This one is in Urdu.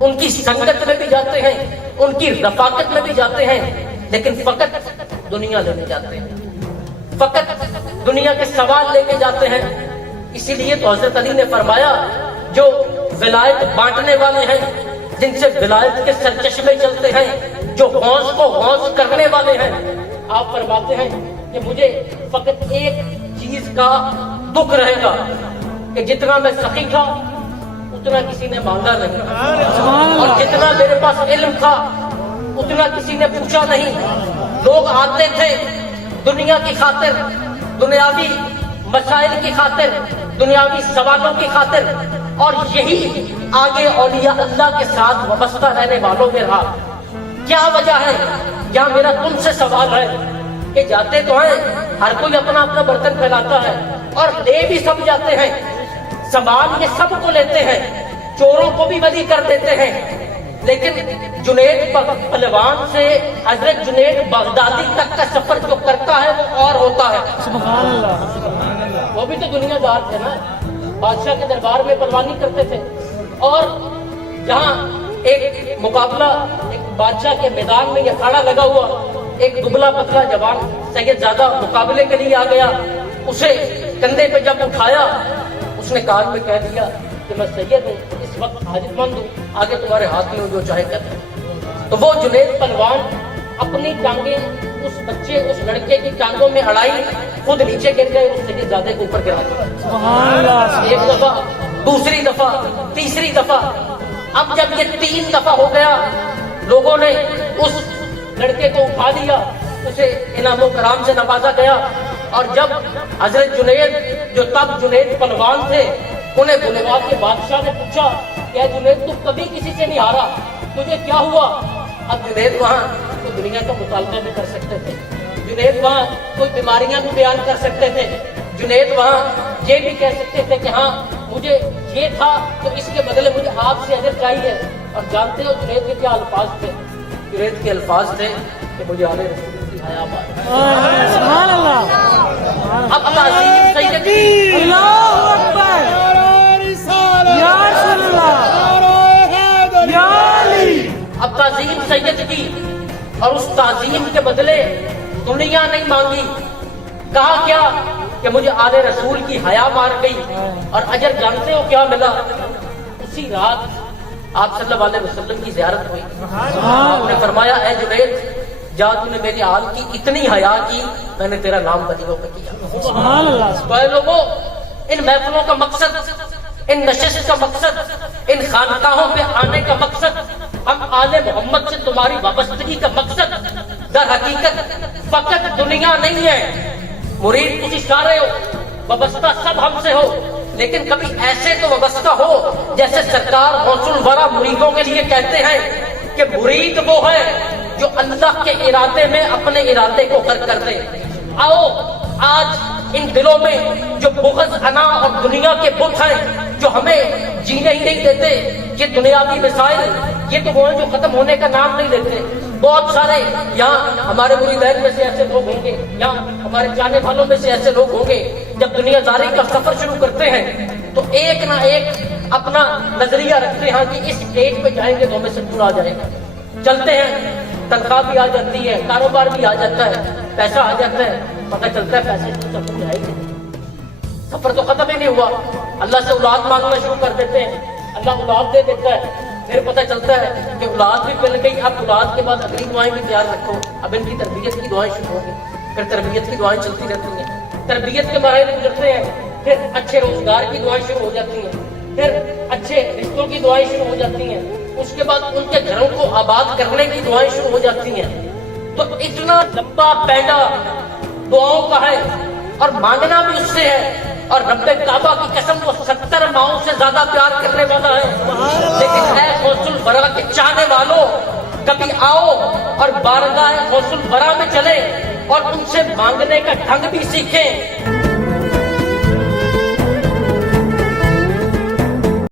ان کی سنگت میں بھی جاتے ہیں, ان کی رفاقت میں بھی جاتے ہیں, لیکن فقط دنیا لینے جاتے ہیں, فقط دنیا کے سوال لے کے جاتے ہیں. اسی لیے تو حضرت علی نے فرمایا جو ولایت بانٹنے والے ہیں, جن سے ولایت کے سرچشمے چلتے ہیں, جو غوث کو غوث کرنے والے ہیں, آپ فرماتے ہیں کہ مجھے فقط ایک چیز کا دکھ رہے گا کہ جتنا میں سخی تھا اتنا کسی نے مانگا نہیں, اور جتنا میرے پاس علم تھا اتنا کسی نے پوچھا نہیں. لوگ آتے تھے دنیا کی خاطر, دنیاوی مسائل کی خاطر, دنیاوی سوالوں کی خاطر, اور یہی آگے اولیاء اللہ کے ساتھ وابستہ رہنے والوں میں رہا. کیا وجہ ہے؟ یا میرا تم سے سوال ہے کہ جاتے تو ہیں, ہر کوئی اپنا اپنا برتن پھیلاتا ہے اور لے بھی سب جاتے ہیں, سامان یہ سب کو لیتے ہیں, چوروں کو بھی ولی کر دیتے ہیں, لیکن جنید پہلوان سے حضرت جنید بغدادی تک کا سفر جو کرتا ہے وہ اور ہوتا ہے. سبحان اللہ. وہ بھی تو دنیا دار تھے نا, بادشاہ کے دربار میں پہلوانی کرتے تھے, اور جہاں ایک مقابلہ ایک بادشاہ کے میدان میں یہ کھڑا لگا ہوا, ایک دبلا پتلا جوان سید زادہ مقابلے کے لیے آ گیا, اسے کندھے پہ جب اٹھایا اس نے کان میں کہہ دیا کہ میں سید ہوں, اس وقت حاجت مند ہوں, آگے تمہارے ہاتھ میں ہوں, جو چاہے کہتے ہیں. تو وہ جنید پہلوان اپنی ٹانگیں اس بچے, اس لڑکے کی ٹانگوں میں اڑائی, خود نیچے گر گئے, اس سید زادے کو اوپر گرا دیا. سبحان اللہ. ایک دفعہ, دوسری دفعہ, تیسری دفعہ. اب جب یہ 3 دفعہ ہو گیا, لوگوں نے اس لڑکے کو اٹھا لیا, اسے انعام و کرام سے نوازا گیا. اور جب حضرت جنید جو تب جنید پہلوان تھے, انہیں بلوا کے بادشاہ نے پوچھا کہ جنید تم کبھی کسی سے نہیں ہارا, تجھے کیا ہوا؟ اب جنید وہاں تو دنیا کا مطالبہ بھی کر سکتے تھے, جنید وہاں کوئی بیماریاں بھی بیان کر سکتے تھے, جنید وہاں یہ بھی کہہ سکتے تھے کہ ہاں مجھے یہ تھا تو اس کے بدلے مجھے آپ سے اجر چاہیے. اور جانتے ہو جنید کے کیا الفاظ تھے؟ جنید کے الفاظ تھے کہ مجھے آل رسول کی حیا بات. سبحان اللہ. اب تعظیم سیدی, اللہ اکبر. یا رسول اللہ, یا علی. اب تعظیم سید کی, اور اس تعظیم کے بدلے دنیا نہیں مانگی. کہا کیا کہ مجھے آل رسول کی حیا مار گئی, اور اجر جانتے ہو کیا ملا؟ اسی رات آپ صلی اللہ علیہ وسلم کی زیارت ہوئی. آپ نے فرمایا اے جنید, جا تو نے میری آل کی اتنی حیا کی, میں نے تیرا نام بدیوں پہ کیا. سبحان اللہ. تو اے لوگوں, ان محفلوں کا مقصد, ان نشست کا مقصد, ان خانقاہوں پہ آنے کا مقصد, ہم آل محمد سے تمہاری وابستگی کا مقصد در حقیقت فقط دنیا نہیں ہے. مرید تجھ سارے ہو, وابستہ سب ہم سے ہو, لیکن کبھی ایسے تو وابستہ ہو جیسے سرکار غوث الورا مریدوں کے لیے کہتے ہیں کہ مرید وہ ہے جو اللہ کے ارادے میں اپنے ارادے کو کر دے. آؤ آج ان دلوں میں جو بغض, انا اور دنیا کے بت ہیں جو ہمیں جینے ہی نہیں دیتے, یہ دنیاوی مسائل, یہ تو وہ ہیں جو ختم ہونے کا نام نہیں لیتے. بہت سارے یہاں ہمارے مریدین میں سے ایسے لوگ ہوں گے, یہاں ہمارے جانے والوں میں سے ایسے لوگ ہوں گے, جب دنیا داری کا سفر شروع کرتے ہیں تو ایک نہ ایک اپنا نظریہ رکھتے ہیں کہ اس اسٹیج پہ جائیں گے تو ہمیں سب آ جائے گا. چلتے ہیں, تنخواہ بھی آ جاتی ہے, کاروبار بھی آ جاتا ہے, پیسہ آ جاتا ہے, پتہ چلتا ہے پیسے سے سفر جائے گی. سفر تو ختم ہی نہیں ہوا, اللہ سے اولاد مانگنا شروع کر دیتے ہیں, اللہ اولاد دے دیتا ہے, پھر پتہ چلتا ہے کہ اولاد بھی مل گئی. اب اولاد کے بعد اگلی دعائیں بھی تیار رکھو, اب ان کی تربیت کی دعائیں شروع ہوں گی, پھر تربیت کی دعائیں چلتی رہتی ہیں, تربیت کے مراحل گزرتے ہیں, پھر اچھے روزگار کی دعائیں شروع ہو جاتی ہیں, پھر اچھے رشتوں کی دعائیں شروع ہو جاتی ہیں, اس کے بعد ان کے گھروں کو آباد کرنے کی دعائیں شروع ہو جاتی ہیں. تو اتنا لمبا پیڈا دعاؤں کا ہے, اور مانگنا بھی اس سے ہے, اور رب کعبہ کی قسم وہ 70 ماؤں سے زیادہ پیار کرنے والا ہے. لیکن اے غوث الورا کے چاہنے والوں, کبھی آؤ اور بارگاہ غوث الورا میں چلے اور ان سے مانگنے کا ڈھنگ بھی سیکھیں.